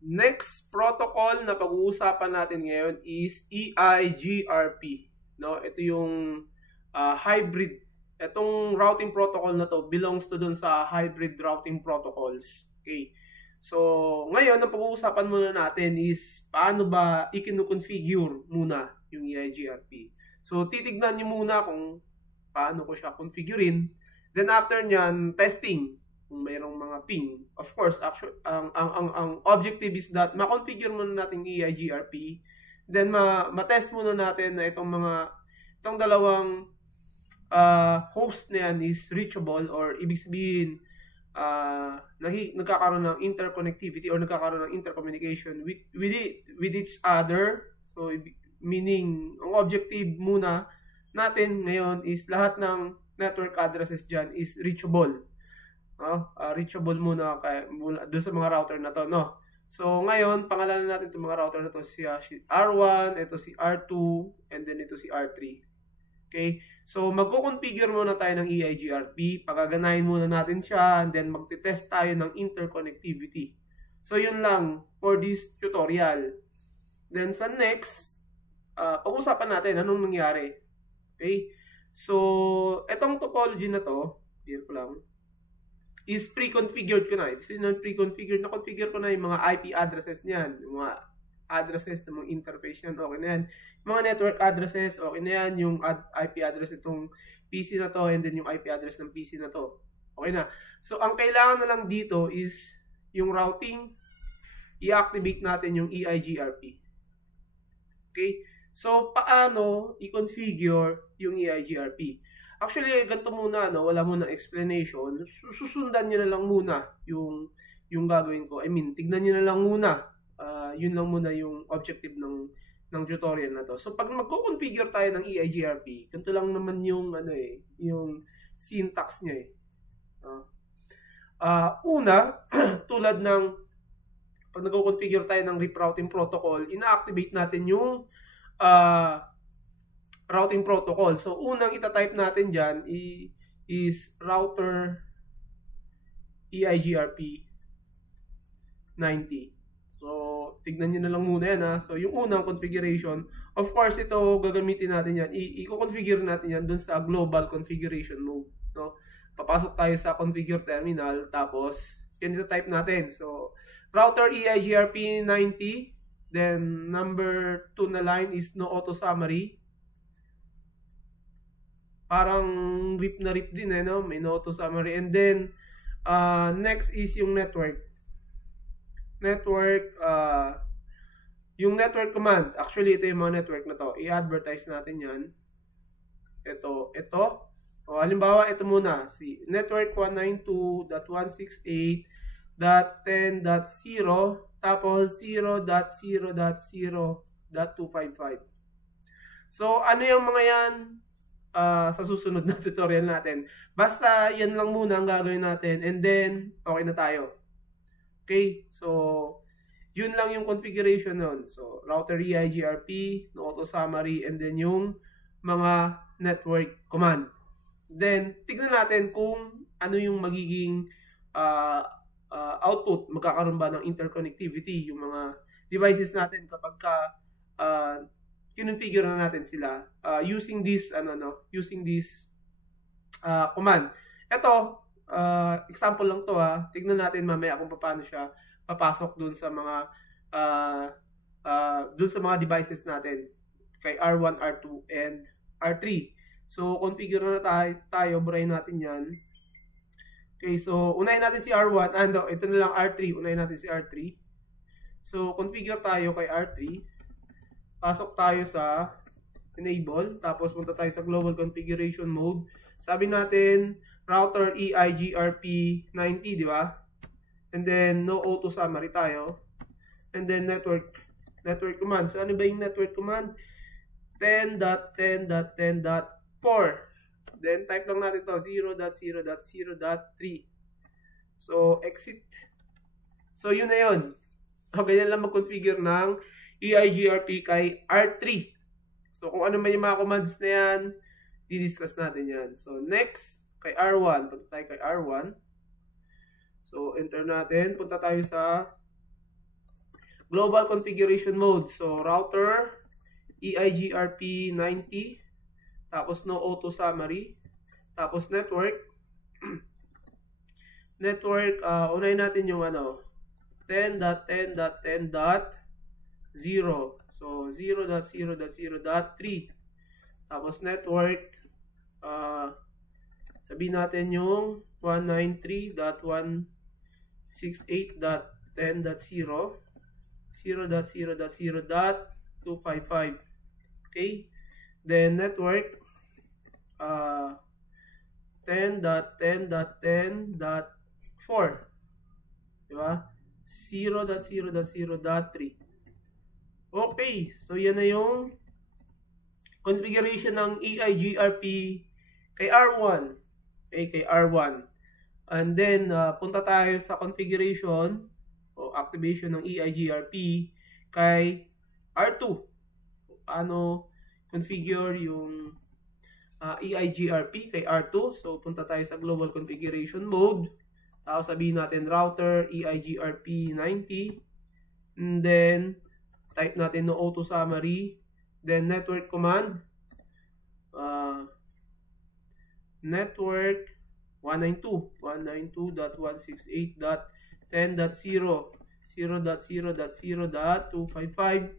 Next protocol na pag-uusapan natin ngayon is EIGRP. No, ito yung hybrid. Itong routing protocol na to belongs to dun sa hybrid routing protocols. Okay. So, ngayon ang pag-uusapan muna natin is paano ba i-configure muna yung EIGRP. So, titignan niyo muna kung paano ko siya configurein. Then after nyan, testing kung mayroong mga ping. Of course, actually, ang objective is that ma-configure muna natin EIGRP. Then ma-test muna natin na itong dalawang host na yan is reachable, or ibig sabihin nagkakaroon ng interconnectivity or nagkakaroon ng intercommunication with each other. So meaning ang objective muna natin ngayon is lahat ng network addresses dyan is reachable. Reachable muna doon sa mga router na to, no? So ngayon pangalanan natin itong mga router na to, si R1, ito si R2, and then ito si R3. Okay, so magko-configure muna tayo ng EIGRP, pagaganahin muna natin siya, and then magte-test tayo ng interconnectivity. So yun lang for this tutorial. Then sa next, pag-usapan natin anong nangyari. Okay, so etong topology na to, clear ko lang, is pre-configured ko na. Kasi pre-configured, na-configure ko na yung mga IP addresses niyan, yung mga addresses ng mga interface niyan, okay na yan. Mga network addresses, okay na yan. Yung IP address itong PC na to, and then yung IP address ng PC na to, okay na. So, ang kailangan na lang dito is yung routing, i-activate natin yung EIGRP. Okay? So, paano i-configure yung EIGRP? Actually, ganito muna, no? Wala muna explanation. Susundan nyo na lang muna yung gagawin ko. I mean, tignan nyo na lang muna. Yun lang muna yung objective ng tutorial na to. So, pag magko-configure tayo ng EIGRP, ganito lang naman yung, yung syntax niya eh. Una, tulad ng, pag nagko-configure tayo ng RIP routing protocol, ina-activate natin yung routing protocol. So, unang ita-type natin dyan is router EIGRP 90. So, tignan nyo na lang muna yan ha. So, yung unang configuration, of course, ito gagamitin natin yan. I-configure natin yan dun sa global configuration mode. No? Papasok tayo sa configure terminal, tapos, yan ita-type natin. So, router EIGRP 90, then number 2 na line is no auto summary. Parang RIP na RIP din no? May no auto summary. And then next is yung network. Yung network command. Actually, ito yung mga network na to. I-advertise natin yan. Ito. O, halimbawa, ito muna. Si network 192.168.10.0 tapos 0.0.0.255. So, ano yung mga yan? Sa susunod na tutorial natin. Basta yan lang muna ang gagawin natin, and then okay na tayo. Okay, so yun lang yung configuration nun. So router EIGRP, no auto summary, and then yung mga network command. Then tignan natin kung ano yung magiging output. Magkakaroon ba ng interconnectivity yung mga devices natin kapag kinonfigure na natin sila using this command. Ito example lang to tignan natin mamaya kung paano siya papasok dun sa mga devices natin kay R1, R2 and R3. So configure na tayo, burahin natin yan. Okay, so unahin natin si R1, ito na lang R3, unahin natin si R3. So configure tayo kay R3. Pasok tayo sa enable, tapos punta tayo sa global configuration mode. Sabi natin router EIGRP 90, di ba? And then no auto summary tayo. And then network command. So ano ba yung network command? 10.10.10.4. Then type lang natin to 0.0.0.3. So exit. So yun na yun. Okay, yan lang mag-configure ng EIGRP kay R3. So kung ano man yung mga commands na yan, di-discuss natin yan. So next, kay R1. Punta tayo kay R1. So enter natin. Punta tayo sa global configuration mode. So, router, EIGRP 90, tapos no auto summary, tapos network. Network, unahin natin yung 10.10.10.0. So, 0.0.0.3. Tapos network, sabihin natin yung 193.168.10.0, 0.0.0.255. Okay? Then network, 10.10.10.4. Diba? 0.0.0.3. Okay, so yan na yung configuration ng EIGRP kay R1. Okay, kay R1. And then, punta tayo sa configuration o activation ng EIGRP kay R2. Paano configure yung EIGRP kay R2? So, punta tayo sa global configuration mode. Tapos sabihin natin router EIGRP 90. And then, type natin no auto summary. Then, network command. Network 192.168.10.0, 0.0.0.255.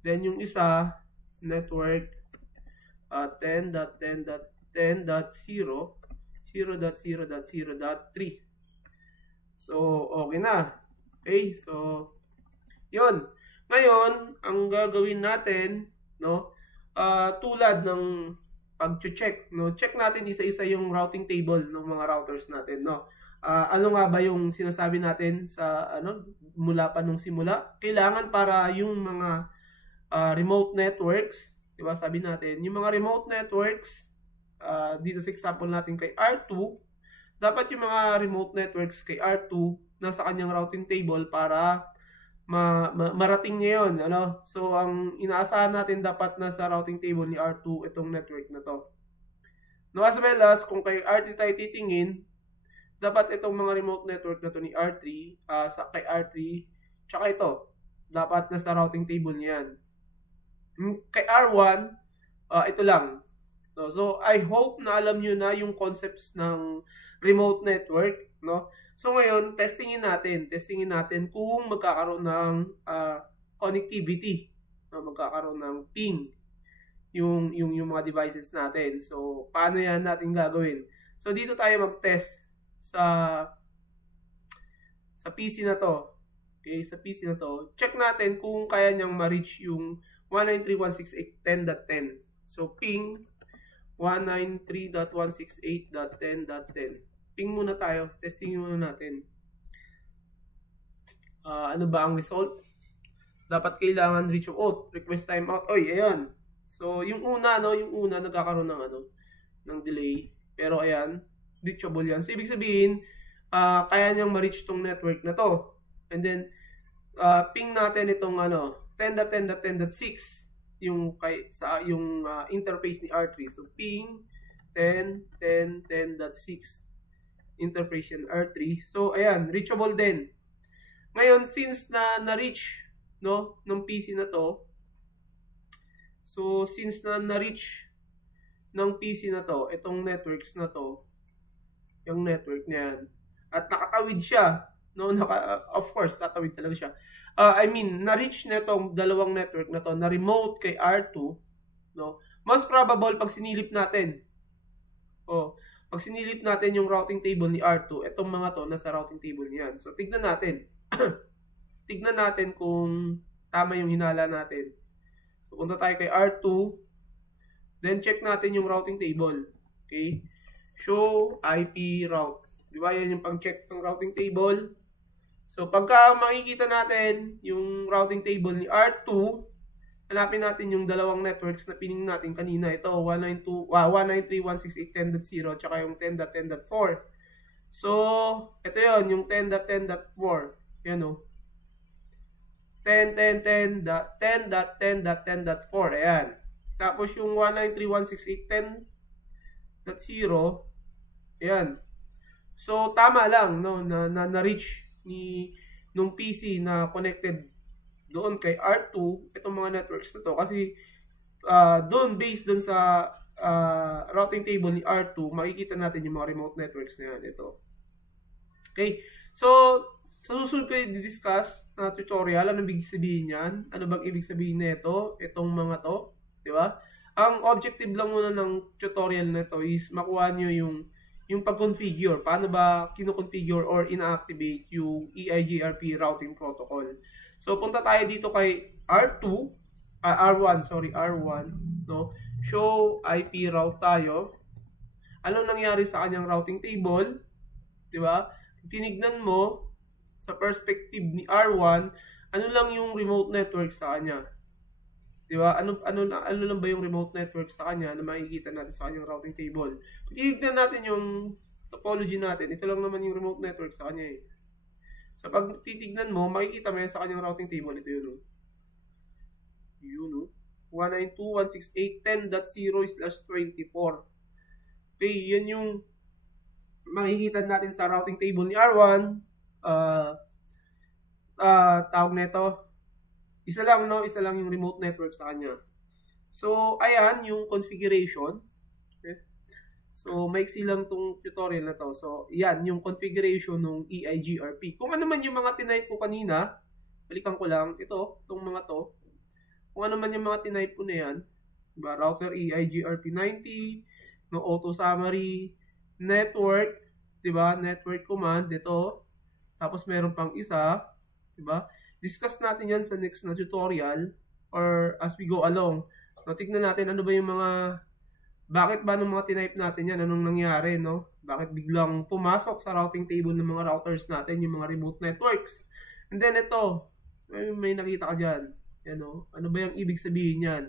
Then, yung isa, network 10.10.10.0, 0.0.0.3. So, okay na. Okay, so, yun. Ngayon, ang gagawin natin, no, tulad ng pag-check, no, check natin isa-isa yung routing table ng mga routers natin, no. Ano nga ba yung sinasabi natin sa mula pa nung simula? Kailangan para yung mga remote networks, 'di ba? Sabi natin, yung mga remote networks dito sa example natin kay R2, dapat yung mga remote networks kay R2 nasa kanyang routing table para marating niya yun, So, ang inaasahan natin dapat nasa routing table ni R2 itong network na to. No, as well as, kung kay R3 tayo titingin, dapat itong mga remote network na to ni R3, kay R3, tsaka ito, dapat nasa routing table niyan. Kay R1, ito lang. So, I hope na alam nyo na yung concepts ng remote network, no? So ngayon, testingin natin kung magkakaroon ng connectivity, magkakaroon ng ping yung mga devices natin. So paano yan natin gagawin? So dito tayo mag-test sa PC na to. Okay, sa PC na to. Check natin kung kaya niyang ma-reach yung 193.168.10.10. So ping 193.168.10.10. Ping muna tayo, testingin muna natin. Ano ba ang result? Dapat kailangan reach out, request timeout. Oy, ayan. So, yung una nagkakaroon ng delay. Pero ayan, reachable yan. So, ibig sabihin, kaya niyang ma-reach tong network na to. And then, ping natin itong 10.10.10.6 yung interface ni R3. So, ping 10.10.10.6 interface yan R3. So, ayan, reachable din. Ngayon, since na-reach, no, ng PC na to, so, since na-reach ng PC na to, itong networks na to, yung network niyan, at nakatawid siya, no, of course, tatawid talaga siya. Na-reach na itong dalawang network na to, na remote kay R2, no, most probable, pag sinilip natin, pag sinilip natin yung routing table ni R2, itong mga to nasa routing table niyan. So, tignan natin. Tignan natin kung tama yung hinala natin. So, punta tayo kay R2. Then, check natin yung routing table. Okay? Show IP route. Di ba? Yan yung pang-check ng routing table. So, pagka makikita natin yung routing table ni R2, hanapin natin yung dalawang networks na pining natin kanina. Ito, 193.168.10.0 tsaka yung 10.10.4. So, ito yon yung 10.10.4. Yan o. 10.10.10.10.10.4. Ayan. Tapos yung 193.168.10.0. Ayan. So, tama lang, no, na-reach nung PC na connected doon kay R2, itong mga networks na to, kasi doon, based doon sa routing table ni R2, makikita natin yung mga remote networks na yan. Ito. Okay. So, sa susunod ko i-discuss na tutorial, ano ibig sabihin yan? Ano bang ibig sabihin nito? Itong mga to. Di ba? Ang objective lang muna ng tutorial na to is makuha nyo yung pag-configure. Paano ba kino-configure or ina-activate yung EIGRP routing protocol. So, punta tayo dito kay R1, no? Show IP route tayo. Anong nangyari sa kanyang routing table? 'Di ba? Tinignan mo sa perspective ni R1, ano lang yung remote network sa kanya? 'Di ba? Ano lang ba yung remote network sa kanya na makikita natin sa kanyang routing table? Tinignan natin yung topology natin. Ito lang naman yung remote network sa kanya eh. So pag titignan mo, makikita mo yan sa kanyang routing table. Ito yun oh. Yun oh. 192.168.10.0/24. Okay, yan yung makikita natin sa routing table ni R1. Tawag nito. Isa lang no, isa lang yung remote network sa kanya. So, ayan yung configuration. Okay. So, maiksi lang tong tutorial na to. So, yan yung configuration ng EIGRP. Kung ano man yung mga tinype ko kanina, balikan ko lang, itong mga to. Kung ano man yung mga tinype ko na yan, diba? Router EIGRP90, no auto summary, network, diba? Network command, ito. Tapos meron pang isa, diba? Discuss natin yan sa next na tutorial or as we go along. No, tignan natin ano ba yung mga bakit ba nung mga tinype natin yan? Anong nangyari, no? Bakit biglang pumasok sa routing table ng mga routers natin, yung mga remote networks? And then ito, may nakita ka dyan. Yan, no? Ano ba yung ibig sabihin yan?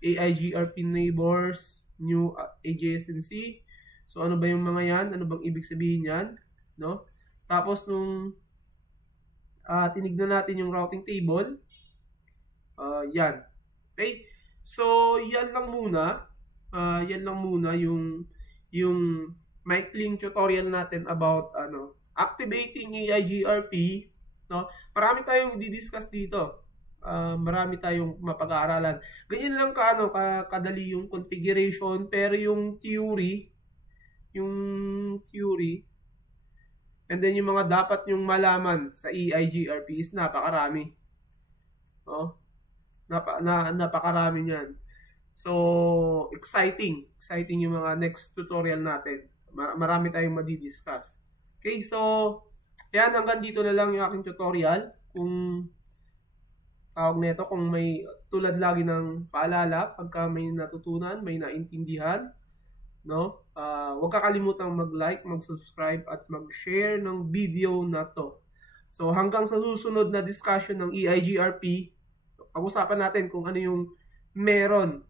EIGRP neighbors, new AJSNC. So ano ba yung mga yan? Ano bang ibig sabihin yan? No? Tapos nung tinignan natin yung routing table, yan. Okay? So, yan lang muna. Yan lang muna yung maikling tutorial natin about activating EIGRP, no? Marami tayong i-discuss dito. Marami tayong mapag-aaralan. Ganyan lang kadali yung configuration, pero yung theory and then yung mga dapat yung malaman sa EIGRP is napakarami. No? Napakarami niyan. So, exciting yung mga next tutorial natin. Marami tayong madi-discuss. Okay, so, yan, hanggang dito na lang yung aking tutorial. Kung tawag nito, kung may tulad lagi ng paalala, pagka may natutunan, may naintindihan, no? Huwag kakalimutan mag-like, mag-subscribe, at mag-share ng video na to. So, hanggang sa susunod na discussion ng EIGRP, pag-usapan natin kung ano yung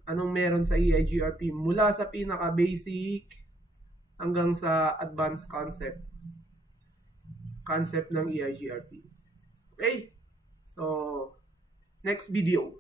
anong meron sa EIGRP mula sa pinaka-basic hanggang sa advanced concept ng EIGRP. Okay? So, next video.